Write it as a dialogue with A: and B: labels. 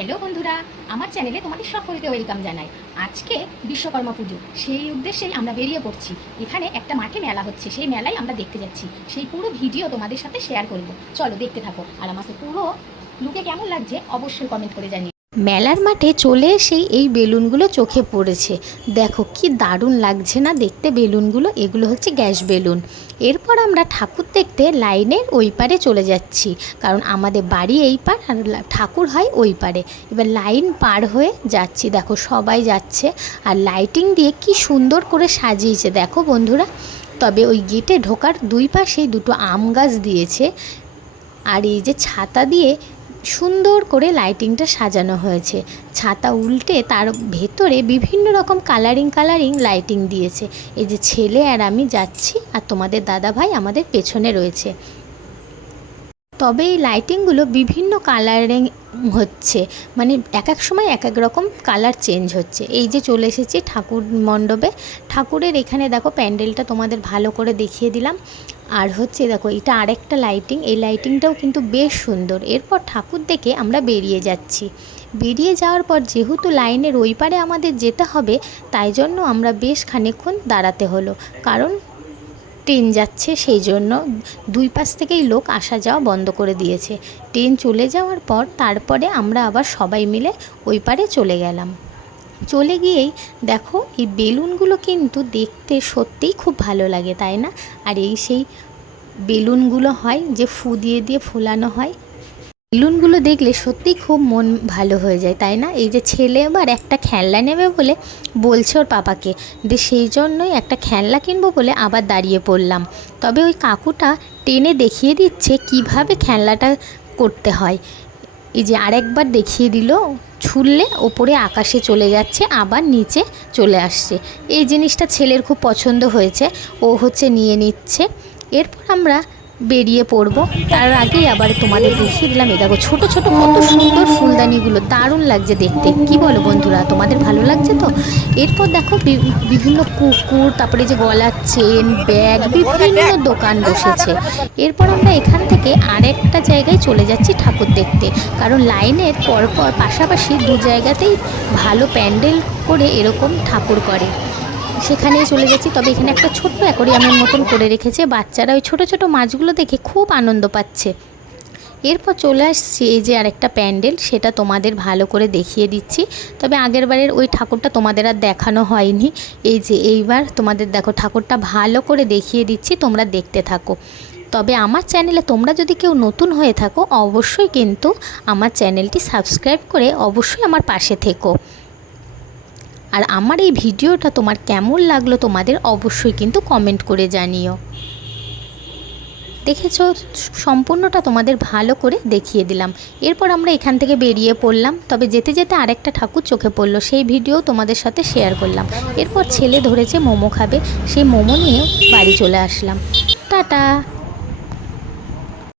A: Hello বন্ধুরা। আমার চ্যানেলে তোমাদের সকলকে ওয়েলকাম জানাই। আজকে বিশ্বকর্মা পুজো। সেই উদ্দেশ্যেই আমরা বেরিয়ে পড়ছি। এখানে একটা মাঠে মেলা হচ্ছে। সেই মেলায় আমরা দেখতে যাচ্ছি। সেই পুরো ভিডিও তোমাদের সাথে শেয়ার করব। চলো দেখতে থাকো। আর আমাকে পুরো লুকে কেমন লাগছে অবশ্যই কমেন্ট করে জানিও। মেলার মাঠে চলে এসেই এই বেলুনগুলো চোখে পড়েছে। দেখো কি দারুণ লাগছে না দেখতে বেলুনগুলো? এগুলো হচ্ছে গ্যাস বেলুন। এরপর আমরা ঠাকুর দেখতে লাইনের ওই পারে চলে যাচ্ছি। কারণ আমাদের বাড়ি এই পার আর ঠাকুর হয় ওই পারে। এবার লাইন পার হয়ে যাচ্ছি। দেখো সবাই যাচ্ছে। আর লাইটিং দিয়ে কি সুন্দর করে সাজিয়েছে। দেখো বন্ধুরা, তবে ওই গেটে ঢোকার দুই পাশেই দুটো আম গাছ দিয়েছে। আর এই যে ছাতা দিয়ে সুন্দর করে লাইটিংটা সাজানো হয়েছে। ছাতা উল্টে তার ভেতরে বিভিন্ন রকম কালারিং কালারিং লাইটিং দিয়েছে। এই যে ছেলে আর আমি যাচ্ছি আর তোমাদের দাদা ভাই আমাদের পেছনে রয়েছে। তবে এই লাইটিংগুলো বিভিন্ন কালারিং হচ্ছে। মানে এক এক সময় এক এক রকম কালার চেঞ্জ হচ্ছে। এই যে চলে এসেছি ঠাকুর মণ্ডপে। ঠাকুরের এখানে দেখো প্যান্ডেলটা তোমাদের ভালো করে দেখিয়ে দিলাম। আর হচ্ছে দেখো, এটা আরেকটা লাইটিং এই লাইটিংটাও কিন্তু বেশ সুন্দর। এরপর ঠাকুর দেখে আমরা বেরিয়ে যাচ্ছি। বেরিয়ে যাওয়ার পর যেহেতু লাইনের ওই পারে আমাদের যেতে হবে, তাই জন্য আমরা বেশ খানিকক্ষণ দাঁড়াতে হলো। কারণ ট্রেন যাচ্ছে সেই জন্য দুই পাশ থেকেই লোক আসা যাওয়া বন্ধ করে দিয়েছে। ট্রেন চলে যাওয়ার পর তারপরে আমরা আবার সবাই মিলে ওই পারে চলে গেলাম। চলে গিয়েই দেখো এই বেলুনগুলো কিন্তু দেখতে সত্যিই খুব ভালো লাগে, তাই না? আর এই সেই বেলুনগুলো হয় যে ফু দিয়ে দিয়ে ফোলানো হয়, বেলুনগুলো দেখলে সত্যিই খুব মন ভালো হয়ে যায়, তাই না? এই যে ছেলে এবার একটা খেলনা নেবে বলে বলছে ওর পাপাকে যে সেই জন্যই একটা খেলনা কিনবো বলে আবার দাঁড়িয়ে পড়লাম। তবে ওই কাকুটা টেনে দেখিয়ে দিচ্ছে কীভাবে খেলনাটা করতে হয়। এই যে আরেকবার দেখিয়ে দিল ছুললে ওপরে আকাশে চলে যাচ্ছে, আবার নিচে চলে আসছে। এই জিনিসটা ছেলের খুব পছন্দ হয়েছে। ও হচ্ছে নিয়ে নিচ্ছে। এরপর আমরা বেরিয়ে পড়ব। তার আগেই আবার তোমাদের দেখিয়ে দিলাম, এই দেখো ছোটো ছোটো কত সুন্দর ফুলদানিগুলো। দারুণ লাগছে দেখতে। কি বলো বন্ধুরা, তোমাদের ভালো লাগছে তো? এরপর দেখো বিভিন্ন কুকুর, তারপরে যে গলার চেন, ব্যাগ, বিভিন্ন দোকান বসেছে। এরপর আমরা এখান থেকে আরেকটা জায়গায় চলে যাচ্ছি ঠাকুর দেখতে। কারণ লাইনের পরপর পাশাপাশি দু জায়গাতেই ভালো প্যান্ডেল করে এরকম ঠাকুর করে। সেখানেই চলে যাচ্ছি তবে এখানে একটা ছোট্ট অ্যাকোরিয়ামের মতন করে রেখেছে। বাচ্চারা ওই ছোট ছোট মাছগুলো দেখে খুব আনন্দ পাচ্ছে। এরপর চলে আসছি এই যে আরেকটা প্যান্ডেল, সেটা তোমাদের ভালো করে দেখিয়ে দিচ্ছি। তবে আগের বারের ওই ঠাকুরটা তোমাদের আর দেখানো হয়নি। এই যে এইবার তোমাদের দেখো, ঠাকুরটা ভালো করে দেখিয়ে দিচ্ছি, তোমরা দেখতে থাকো। তবে আমার চ্যানেলে তোমরা যদি কেউ নতুন হয়ে থাকো, অবশ্যই কিন্তু আমার চ্যানেলটি সাবস্ক্রাইব করে অবশ্যই আমার পাশে থেকো। আর আমার এই ভিডিওটা তোমার কেমন লাগল তোমাদের অবশ্যই কিন্তু কমেন্ট করে জানিও। দেখেছ? সম্পূর্ণটা তোমাদের ভালো করে দেখিয়ে দিলাম। এরপর আমরা এখান থেকে বেরিয়ে পড়লাম, তবে যেতে যেতে আরেকটা ঠাকুর চোখে পড়ল, সেই ভিডিও তোমাদের সাথে শেয়ার করলাম। এরপর ছেলে ধরেছে মোমো খাবে, সেই মোমো নিয়ে বাড়ি চলে আসলাম। টাটা!